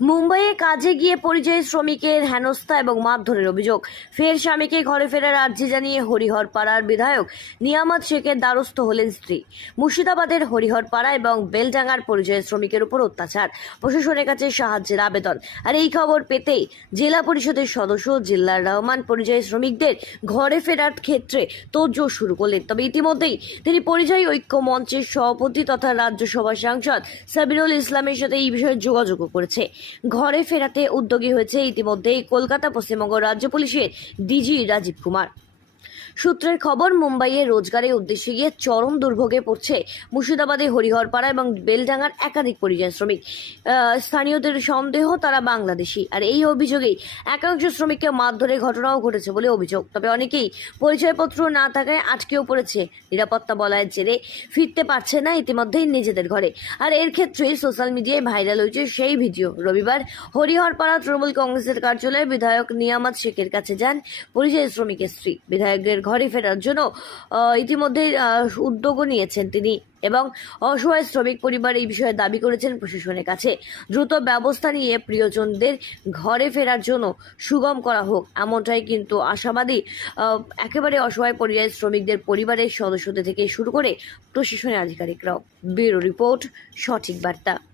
মুম্বাইয়ে কাজে গিয়ে পরিযায়ী শ্রমিকের হেনস্থা এবং মারধরের অভিযোগ। ফের স্বামীকে ঘরে ফেরার আর্জি জানিয়ে হরিহর পাড়ার বিধায়ক নিয়ামত শেখের দ্বারস্থ হলেন স্ত্রী। মুর্শিদাবাদের হরিহর পাড়া এবং বেলডাঙ্গার পরিযায়ী শ্রমিকের উপর অত্যাচার। প্রশাসনের কাছে সাহায্যের আবেদন। আর এই খবর পেতেই জেলা পরিষদের সদস্য জিল্লার রহমান পরিযায়ী শ্রমিকদের ঘরে ফেরার ক্ষেত্রে তোড়জোড় শুরু করলেন। তবে ইতিমধ্যেই তিনি পরিযায়ী ঐক্য মঞ্চের সভাপতি তথা রাজ্যসভা সাংসদ সাবিরুল ইসলামের সাথে এই বিষয়ে যোগাযোগও করেছে। ঘরে ফেরাতে উদ্যোগী হয়েছে ইতিমধ্যেই কলকাতা পশ্চিমবঙ্গ রাজ্য পুলিশের ডিজি রাজীব কুমার। সূত্রের খবর, মুম্বাইয়ে রোজগারের উদ্দেশ্যে গিয়ে চরম দুর্ভোগে পড়ছে মুর্শিদাবাদে হরিহরপাড়া এবং বেলডাঙ্গার একাধিক পরিযায়ী শ্রমিক। স্থানীয়দের সন্দেহ, তারা বাংলাদেশি। আর এই অভিযোগেই একাংশ শ্রমিককে মারধরের ঘটনাও ঘটেছে বলে অভিযোগ। তবে অনেকেই পরিচয়পত্র না থাকায় আটকেও পড়েছে। নিরাপত্তা বলয়ের জেরে ফিরতে পারছে না ইতিমধ্যেই নিজেদের ঘরে। আর এর ক্ষেত্রে সোশ্যাল মিডিয়ায় ভাইরাল হয়েছে সেই ভিডিও। রবিবার হরিহরপাড়া তৃণমূল কংগ্রেসের কার্যালয়ে বিধায়ক নিয়ামত শেখের কাছে যান পরিযায়ী শ্রমিকের স্ত্রী। বিধায়কদের ঘরে ফেরার জন্য ইতিমধ্যেই উদ্যোগও নিয়েছেন তিনি এবং অসহায় শ্রমিক পরিবার এই বিষয়ে দাবি করেছেন প্রশাসনের কাছে। দ্রুত ব্যবস্থা নিয়ে প্রিয়জনদের ঘরে ফেরার জন্য সুগম করা হোক, এমনটাই কিন্তু আশাবাদী একেবারে অসহায় পরিযায়ী শ্রমিকদের পরিবারের সদস্যদের থেকে শুরু করে প্রশাসনের আধিকারিকরাও। ব্যুরো রিপোর্ট, সঠিক বার্তা।